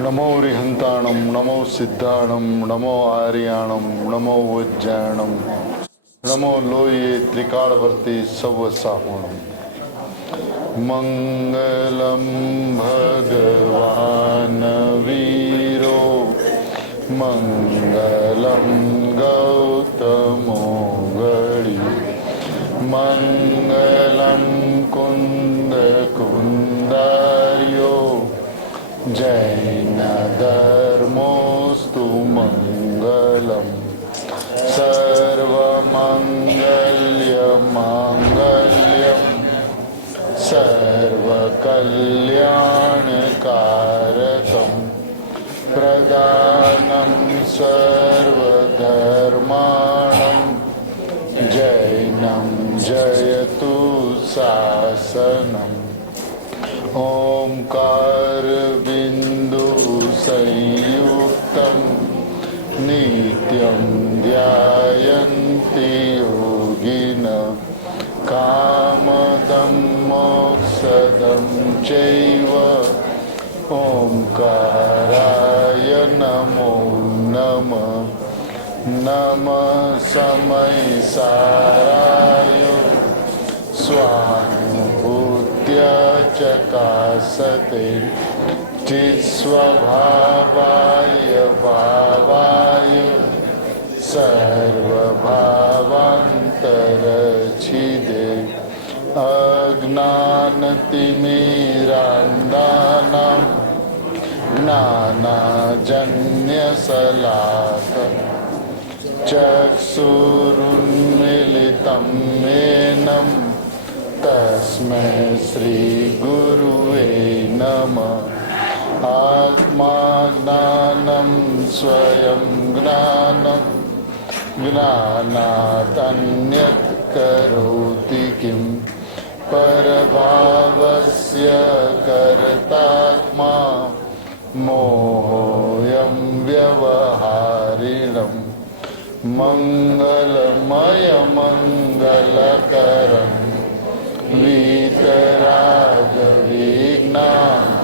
नमो रिहंताणम नमो सिद्धाणम नमो आर्याणम नमो उज्जैनम नमो लोये त्रिकालवर्ती सवसाहुणम। मंगलम भगवान वीरो मंगलम गौतमो गणि मंगलम कुंद कुंदार्यो जैन धर्मोस्तु मंगलम सर्वमंगल्य मांगल्यम सर्वकल्याणकारकम प्रदानं सर्वधर्माणं जैनं जयतु शासनम्। ओंकार बिंदु संयुक्तं नित्यं ध्यायन्ति योगिनः कामदं मोक्षदं चैव ओंकाराय नमो नमः। नमः समय साराय स्वानुभूत्य चकासते चित्स्वभावाय भावाय सर्वभावान्तरच्छिदे अज्ञानतिमिरान्धानां ज्ञानाजन्यशलाकया चक्षुरुन्मीलितं येन तस्मै श्रीगुरुवे नमः। आत्मा ज्ञानं स्वयं ज्ञानं ज्ञानादन्यत् करोति किं परभावस्य कर्तात्मा मोहोऽयं व्यवहारिणम्। मंगलमय मंगलकरं वीतराग विघ्नान्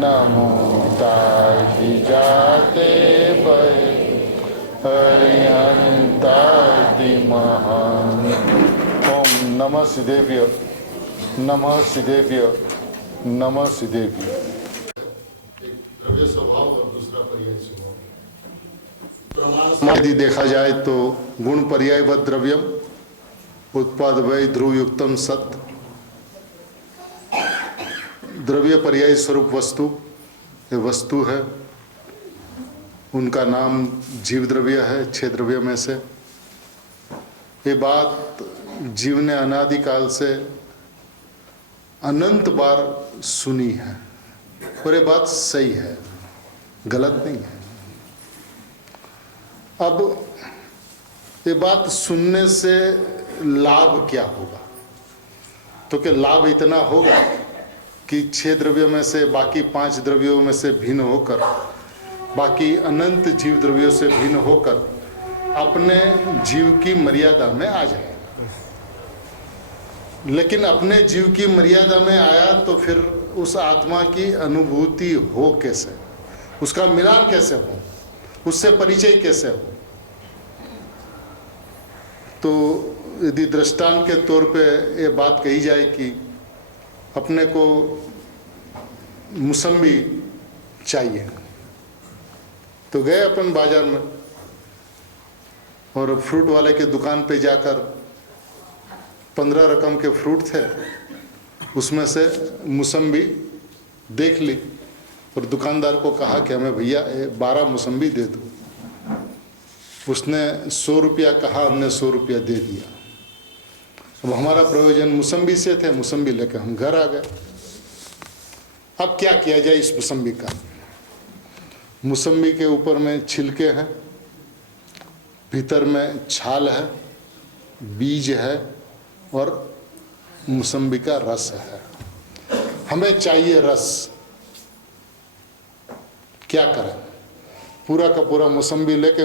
नमोताहि जाते हरिहन्तादि महान्। ओम नमः सिद्धेभ्य नमः सिद्धेभ्य नमः सिद्धेभ्य। स्वभाव और दूसरा पर्याय यदि देखा जाए तो गुण पर्यायवत द्रव्यम उत्पाद वय ध्रुव युक्तम सत। द्रव्य पर्याय स्वरूप वस्तु, ये वस्तु है, उनका नाम जीव द्रव्य है। 6 द्रव्य में से ये बात जीव ने अनादिकाल से अनंत बार सुनी है और ये बात सही है, गलत नहीं है। अब ये बात सुनने से लाभ क्या होगा? तो कि लाभ इतना होगा कि 6 द्रव्यों में से बाकी 5 द्रव्यों में से भिन्न होकर, बाकी अनंत जीव द्रव्यों से भिन्न होकर अपने जीव की मर्यादा में आ जाए। लेकिन अपने जीव की मर्यादा में आया तो फिर उस आत्मा की अनुभूति हो कैसे, उसका मिलान कैसे हो, उससे परिचय कैसे हो? तो यदि दृष्टांत के तौर पे ये बात कही जाए कि अपने को मौसम्बी चाहिए, तो गए अपन बाजार में और फ्रूट वाले के दुकान पे जाकर 15 रकम के फ्रूट थे, उसमें से मौसम्बी देख ली और दुकानदार को कहा कि हमें भैया 12 मौसम्बी दे दो। उसने 100 रुपया कहा, हमने 100 रुपया दे दिया। अब हमारा प्रयोजन मौसम्बी से थे, मौसम्बी लेकर हम घर आ गए। अब क्या किया जाए इस मौसम्बी का? मौसम्बी के ऊपर में छिलके हैं, भीतर में छाल है, बीज है और मौसम्बी का रस है। हमें चाहिए रस, क्या करें? पूरा का पूरा मौसम्बी लेके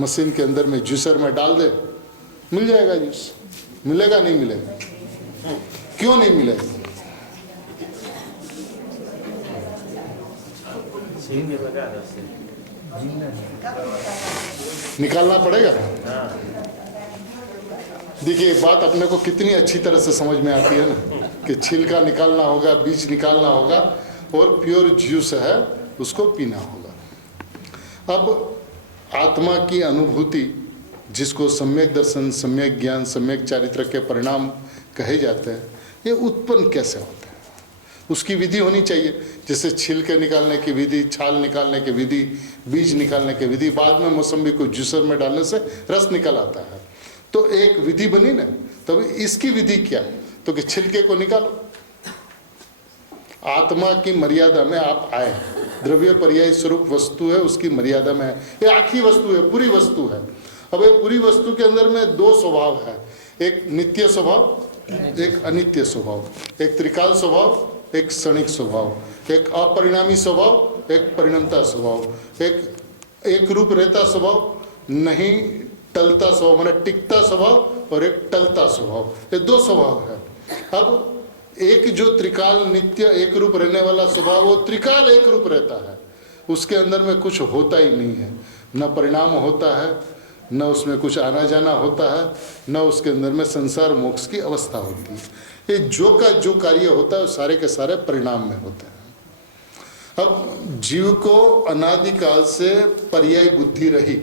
मशीन के अंदर में जूसर में डाल दे, मिल जाएगा जूस? मिलेगा नहीं मिलेगा? क्यों नहीं मिलेगा? निकालना पड़ेगा। देखिए बात अपने को कितनी अच्छी तरह से समझ में आती है ना कि छिलका निकालना होगा, बीज निकालना होगा और प्योर जूस है उसको पीना होगा। अब आत्मा की अनुभूति जिसको सम्यक दर्शन, सम्यक ज्ञान, सम्यक चारित्र के परिणाम कहे जाते हैं, ये उत्पन्न कैसे होते हैं उसकी विधि होनी चाहिए। जैसे छिलके निकालने की विधि, छाल निकालने की विधि, बीज निकालने की विधि, बाद में मौसम्बी को जूसर में डालने से रस निकल आता है, तो एक विधि बनी ना। तब इसकी विधि क्या, तो कि छिलके को निकालो। आत्मा की मर्यादा में आप आए, द्रव्य पर्याय स्वरूप वस्तु है, उसकी मर्यादा में है। ये आखिरी वस्तु है, पूरी वस्तु है। अब एक पूरी वस्तु के अंदर में दो स्वभाव है, एक नित्य स्वभाव, एक अनित्य स्वभाव, एक त्रिकाल स्वभाव, एक क्षणिक स्वभाव, एक अपरिणामी स्वभाव, एक परिणमता स्वभाव, एक रूप रहता स्वभाव, नहीं टलता स्वभाव, माने टिकता स्वभाव, और एक टलता स्वभाव। ये दो स्वभाव है। अब एक जो त्रिकाल नित्य एक रूप रहने वाला स्वभाव, वो त्रिकाल एक रूप रहता है, उसके अंदर में कुछ होता ही नहीं है, न परिणाम होता है, न उसमें कुछ आना जाना होता है, न उसके अंदर में संसार मोक्ष की अवस्था होती है। ये जो का जो कार्य होता है सारे के सारे परिणाम में होते हैं। अब जीव को अनादिकाल से पर्याय बुद्धि रही,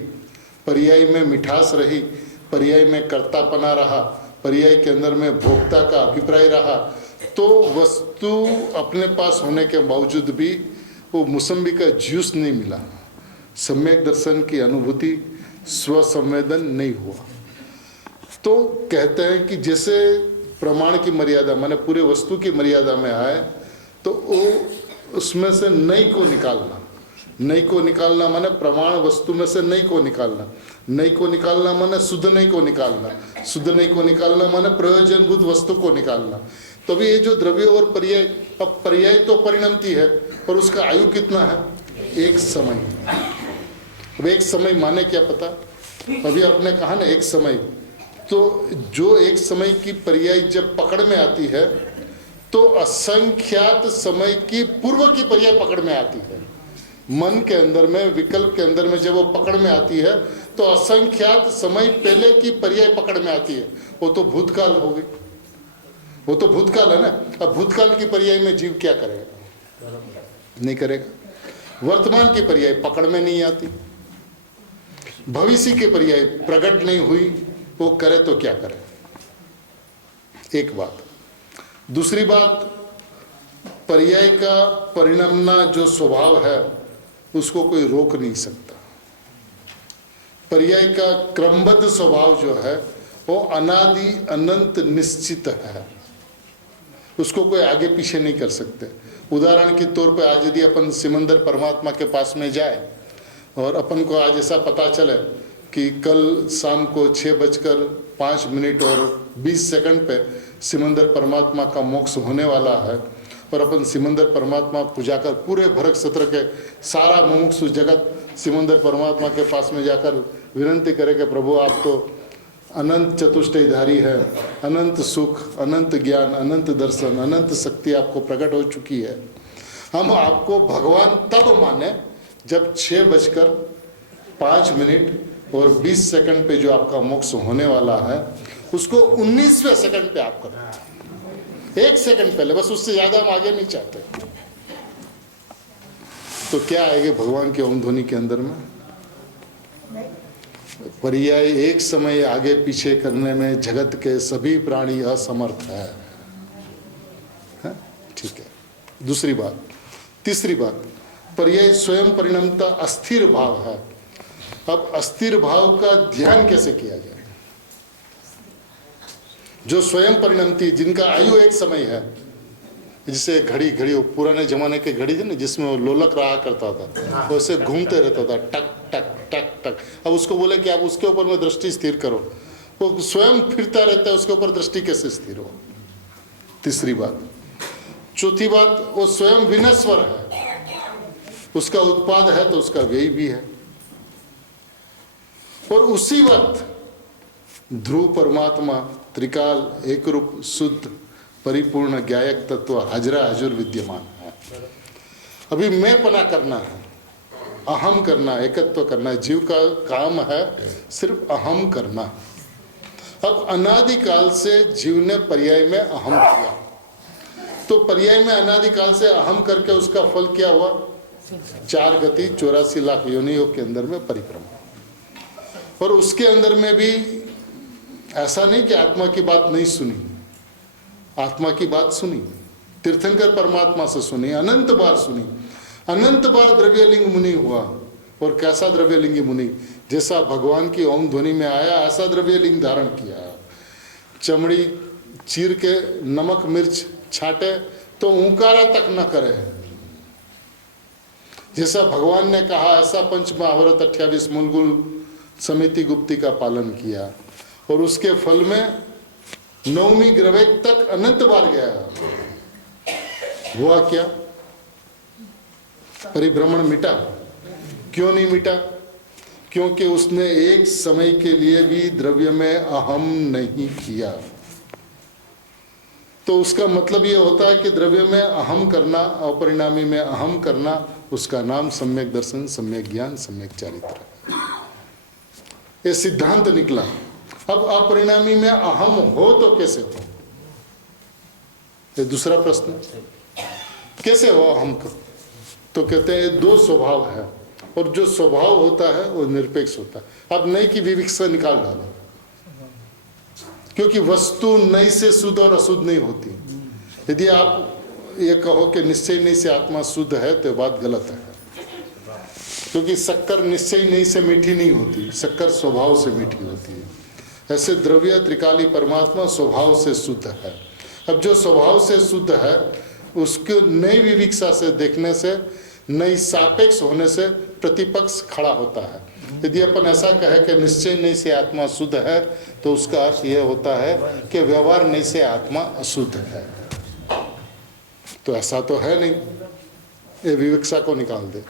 पर्याय में मिठास रही, पर्याय में कर्तापना रहा, पर्याय के अंदर में भोक्ता का अभिप्राय रहा, तो वस्तु अपने पास होने के बावजूद भी वो मौसम्बी का जूस नहीं मिला, सम्यक दर्शन की अनुभूति, स्वसंवेदन नहीं हुआ। तो कहते हैं कि जैसे प्रमाण की मर्यादा माने पूरे वस्तु की मर्यादा में आए, तो वो उसमें से नई को निकालना, नई को निकालना माने प्रमाण वस्तु में से नई को निकालना, नई को निकालना माने शुद्ध नई को निकालना, शुद्ध नई को निकालना माने प्रयोजनभूत वस्तु को निकालना। तभी ये जो द्रव्य और पर्याय, अब पर्याय तो परिणमती है और उसका आयु कितना है, एक समय। अब एक समय माने क्या पता, अभी आपने कहा ना एक समय, तो जो एक समय की पर्याय जब पकड़ में आती है तो असंख्यात समय की पूर्व की पर्याय पकड़ में आती है। मन के अंदर में, विकल्प के अंदर में जब वो पकड़ में आती है तो असंख्यात समय पहले की पर्याय पकड़ में आती है। वो तो भूतकाल हो गई, वो तो भूतकाल है ना। अब भूतकाल की पर्याय में जीव क्या करेगा, नहीं करेगा। वर्तमान की पर्याय पकड़ में नहीं आती, भविष्य की पर्याय प्रकट नहीं हुई, वो करे तो क्या करे, एक बात। दूसरी बात, पर्याय का परिणमना जो स्वभाव है उसको कोई रोक नहीं सकता। पर्याय का क्रमबद्ध स्वभाव जो है वो अनादि अनंत निश्चित है, उसको कोई आगे पीछे नहीं कर सकते। उदाहरण के तौर पे आज यदि अपन सिमंदर परमात्मा के पास में जाए और अपन को आज ऐसा पता चले कि कल शाम को 6:05 और 20 सेकंड पे सिमंदर परमात्मा का मोक्ष होने वाला है, और अपन सिमंदर परमात्मा को जाकर पूरे भरत सत्र के सारा मुमुक्षु जगत सिमंदर परमात्मा के पास में जाकर विनती करे कि प्रभु आप तो अनंत चतुष्टयधारी है, अनंत सुख, अनंत ज्ञान, अनंत दर्शन, अनंत शक्ति आपको प्रकट हो चुकी है। हम आपको भगवान तब माने जब 6:05 और 20 सेकंड पे जो आपका मोक्ष होने वाला है उसको 19वें सेकंड पे आप करें, 1 सेकंड पहले, बस उससे ज्यादा हम आगे नहीं चाहते। तो क्या आएगा भगवान की ओम ध्वनि के अंदर में, पर्याय एक समय आगे पीछे करने में जगत के सभी प्राणी असमर्थ है। ठीक है, दूसरी बात। तीसरी बात, पर्याय स्वयं परिणमता अस्थिर भाव है। अब अस्थिर भाव का ध्यान कैसे किया जाए, जो स्वयं परिणमती, जिनका आयु एक समय है, जिसे घड़ी वो पुराने जमाने के घड़ी थे ना जिसमें वो लोलक रहा करता था, वैसे घूमते रहता था, टक टक टक टक। अब उसको बोले कि आप उसके ऊपर में दृष्टि स्थिर करो, वो स्वयं फिरता रहता है, उसके ऊपर दृष्टि कैसे स्थिर हो। तीसरी बात। चौथी बात, वो स्वयं विनश्वर है, उसका उत्पाद है तो उसका व्यय भी है। और उसी वक्त ध्रुव परमात्मा त्रिकाल एक रूप शुद्ध परिपूर्ण ज्ञायक तत्व हाजरा हजूर विद्यमान है। अभी मैं पना करना है, अहम करना, एकत्व करना। जीव का काम है सिर्फ अहम करना। अब अनादिकाल से जीव ने पर्याय में अहम किया, तो पर्याय में अनादिकाल से अहम करके उसका फल क्या हुआ? 4 गति 84 लाख योनियों के अंदर में परिक्रमा। और उसके अंदर में भी ऐसा नहीं कि आत्मा की बात नहीं सुनी, आत्मा की बात सुनी, तीर्थंकर परमात्मा से सुनी, अनंत बार सुनी, अनंत बार द्रव्यलिंग मुनि हुआ। और कैसा द्रव्यलिंगी मुनि? जैसा भगवान की ओम ध्वनि में आया ऐसा द्रव्यलिंग धारण किया। चमड़ी चीर के नमक मिर्च छाटे तो ऊंकारा तक न करे, जैसा भगवान ने कहा ऐसा पंच महाभारत 28 मूलगुल समिति गुप्ती का पालन किया। और उसके फल में 9वीं ग्रवेक तक अनंत बार गया। हुआ क्या? परिभ्रमण मिटा। क्यों नहीं मिटा? क्योंकि उसने एक समय के लिए भी द्रव्य में अहम नहीं किया। तो उसका मतलब यह होता है कि द्रव्य में अहम करना, अपरिणामी में अहम करना, उसका नाम सम्यक दर्शन, सम्यक ज्ञान, सम्यक चारित्र। ये सिद्धांत निकला। अब अपरिणामी में अहम हो तो कैसे हो? ये दूसरा प्रश्न, कैसे हो अहम का? तो कहते हैं 2 स्वभाव है, और जो स्वभाव होता है वो निरपेक्ष होता है। अब नई की विविक्षा निकाल डालो, क्योंकि वस्तु नई से शुद्ध और अशुद्ध नहीं होती। यदि आप ये कहो कि निश्चय नहीं से आत्मा शुद्ध है तो बात गलत है, क्योंकि शक्कर निश्चय नहीं से मीठी नहीं होती, शक्कर स्वभाव से मीठी होती है। ऐसे द्रव्य त्रिकाली परमात्मा स्वभाव से शुद्ध है। अब जो स्वभाव से शुद्ध है उसको नई विविक्षा से देखने से, नई सापेक्ष होने से प्रतिपक्ष खड़ा होता है। यदि अपन ऐसा कहे कि निश्चय नहीं से आत्मा शुद्ध है तो उसका अर्थ यह होता है कि व्यवहार नहीं से आत्मा अशुद्ध है। तो ऐसा तो है नहीं। ये विविक्षा को निकाल दे।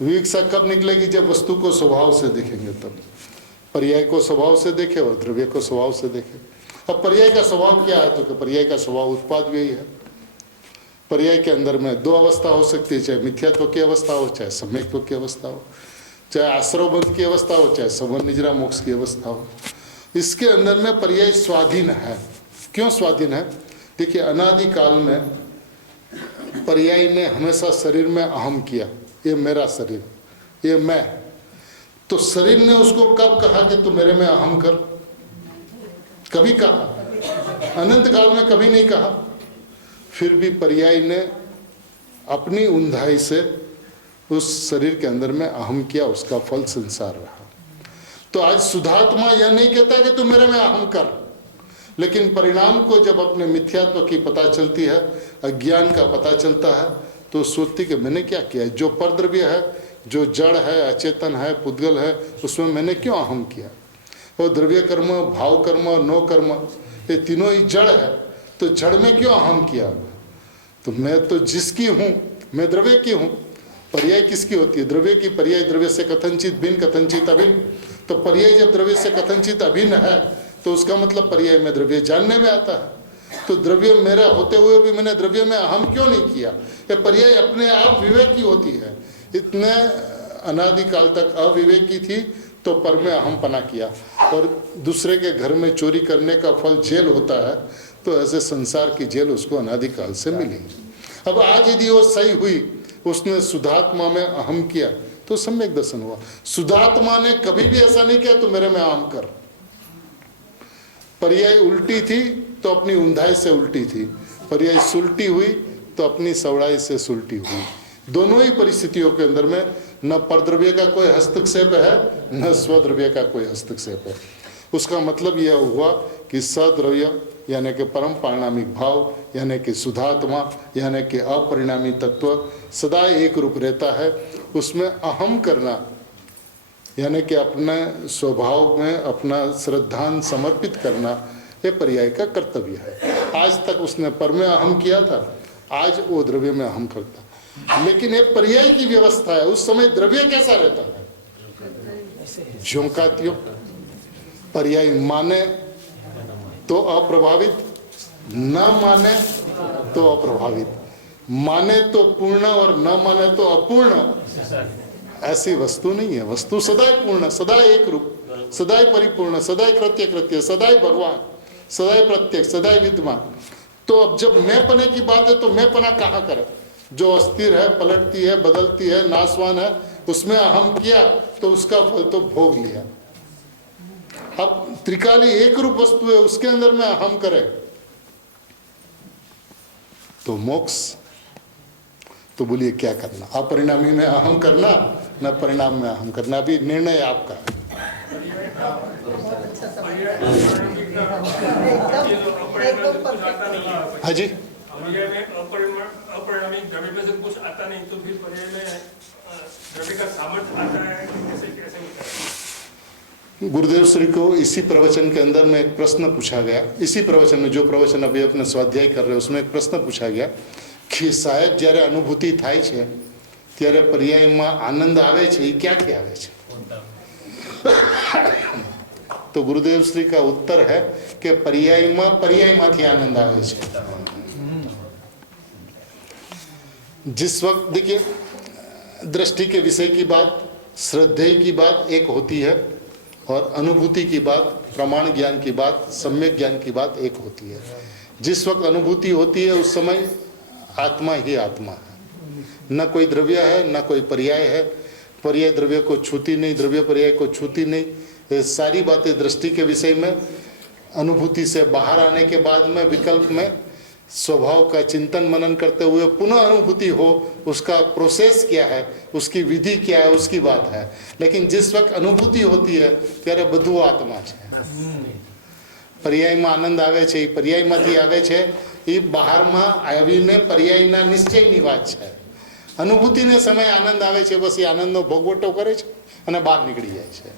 विविक्षा कब निकलेगी? जब वस्तु को स्वभाव से देखेंगे तब। पर्याय को स्वभाव से देखे और द्रव्य को स्वभाव से देखे। अब पर्याय का स्वभाव क्या है? तो पर्याय का स्वभाव उत्पाद व्यय है। पर्याय के अंदर में 2 अवस्था हो सकती है, चाहे मिथ्यात्व की अवस्था हो, चाहे सम्यक्त्व की अवस्था हो, चाहे आश्रवबंध की अवस्था हो, चाहे सवन निजरा मोक्ष की अवस्था हो। इसके अंदर में पर्याय स्वाधीन है। क्यों स्वाधीन है? देखिए, अनादिकाल में पर्याय ने हमेशा शरीर में अहम किया, ये मेरा शरीर, ये मैं। तो शरीर ने उसको कब कहा कि तू मेरे में अहम कर? कभी कहा? अनंत काल में कभी नहीं कहा। फिर भी पर्याय ने अपनी उन्धाई से उस शरीर के अंदर में अहम किया, उसका फल संसार रहा। तो आज शुद्धात्मा यह नहीं कहता कि तू मेरे में अहम कर, लेकिन परिणाम को जब अपने मिथ्यात्व की पता चलती है, अज्ञान का पता चलता है, तो सोचती कि मैंने क्या किया है? जो परद्रव्य है, जो जड़ है, अचेतन है, पुद्गल है, उसमें मैंने क्यों अहम किया? और द्रव्य कर्म, भाव कर्म और नो कर्म, ये तीनों ही जड़ है, तो जड़ में क्यों अहम किया? तो मैं तो जिसकी हूँ, मैं द्रव्य की हूँ। पर्याय किसकी होती है? द्रव्य की। पर्याय द्रव्य से कथनचित भिन्न, कथनचित अभिन्न। तो पर्याय जब द्रव्य से कथनचित अभिन्न है तो उसका मतलब पर्याय में द्रव्य जानने में आता है। तो द्रव्य मेरा होते हुए भी मैंने द्रव्य में अहम क्यों नहीं किया? ये पर्याय अपने आप विवेक की होती है। इतने अनादिकाल तक अविवेकी थी तो पर में अहम पना किया, और दूसरे के घर में चोरी करने का फल जेल होता है, तो ऐसे संसार की जेल उसको अनादिकाल से मिली। अब आज यदि वो सही हुई, उसने शुद्धात्मा में अहम किया, तो सम्यक दर्शन हुआ। शुद्धात्मा ने कभी भी ऐसा नहीं किया तो मेरे में अहम कर। पर्याय उल्टी थी तो अपनी उंधाई से उल्टी थी, पर्याय सुलटी हुई तो अपनी सवड़ाई से सुलटी हुई। दोनों ही परिस्थितियों के अंदर में न परद्रव्य का कोई हस्तक्षेप है, न स्वद्रव्य का कोई हस्तक्षेप है। उसका मतलब यह हुआ कि सद्रव्य यानी कि परम पारिणामिक भाव, यानी कि शुद्धात्मा, यानी कि अपरिणामी तत्व सदा एक रूप रहता है। उसमें अहम करना यानी कि अपने स्वभाव में अपना श्रद्धान समर्पित करना, ये पर्याय का कर्तव्य है। आज तक उसने पर में अहम किया था, आज वो द्रव्य में अहम करता। लेकिन ये पर्याय की व्यवस्था है। उस समय द्रव्य कैसा रहता है? ज्यों का त्यों। पर्याय माने तो अप्रभावित, न माने तो अप्रभावित, माने तो पूर्ण और न माने तो अपूर्ण। ऐसी वस्तु नहीं है। वस्तु सदाई पूर्ण, सदाई एक रूप, सदाई परिपूर्ण, सदाई कृत्य कृत्य, सदाई भगवान, सदाई प्रत्यक्ष, सदाई विद्यमान। तो अब जब मैं पने की बात है तो मैं पना कहाँ करे? जो अस्थिर है, पलटती है, बदलती है, नाशवान है, उसमें अहम किया तो उसका फल तो भोग लिया। अब त्रिकाली एक रूप वस्तु है, उसके अंदर में अहम करे तो मोक्ष। तो बोलिए क्या करना? अपरिणामी में अहम करना, न परिणाम में अहम करना। अभी निर्णय आपका है। हाँ जी, अपरिणामी द्रव्य में से कुछ आता नहीं तो फिर पर्याय में द्रव्य का सामर्थ्य आता है, कैसे कैसे होता है? गुरुदेव श्री को इसी प्रवचन के अंदर में एक प्रश्न पूछा गया। इसी प्रवचन में, जो प्रवचन अभी अपने स्वाध्याय कर रहे हैं, उसमें एक प्रश्न पूछा गया कि साहेब જ્યારે અનુભૂતિ થાય છે ત્યારે પર્યાયમાં આનંદ આવે છે, એ ક્યાંથી આવે છે? तो गुरुदेव श्री का उत्तर है कि पर्यायમાંથી आनंद आवे છે। जिस वक्त देखिए, दृष्टि के विषय की बात, श्रद्धेय की बात एक होती है, और अनुभूति की बात, प्रमाण ज्ञान की बात, सम्यक ज्ञान की बात एक होती है। जिस वक्त अनुभूति होती है उस समय आत्मा ही आत्मा है, न कोई द्रव्य है, न कोई पर्याय है। पर्याय द्रव्य को छूती नहीं, द्रव्य पर्याय को छूती नहीं। ये सारी बातें दृष्टि के विषय में, अनुभूति से बाहर आने के बाद में विकल्प में स्वभाव का चिंतन मनन करते हुए पुनः अनुभूति हो, उसका प्रोसेस क्या है, उसकी विधि क्या है, उसकी बात है। लेकिन जिस वक्त अनुभूति होती है ત્યારે બધું આત્મા છે। પર્યાયમાં આનંદ આવે છે, એ પર્યાયમાંથી આવે છે, એ બહારમાં આવીને પર્યાયના નિશ્ચયની વાત છે। અનુભૂતિને સમય આનંદ આવે છે, બસ એ આનંદનો ભોગવટો કરે છે અને બહાર નીકળી જાય છે।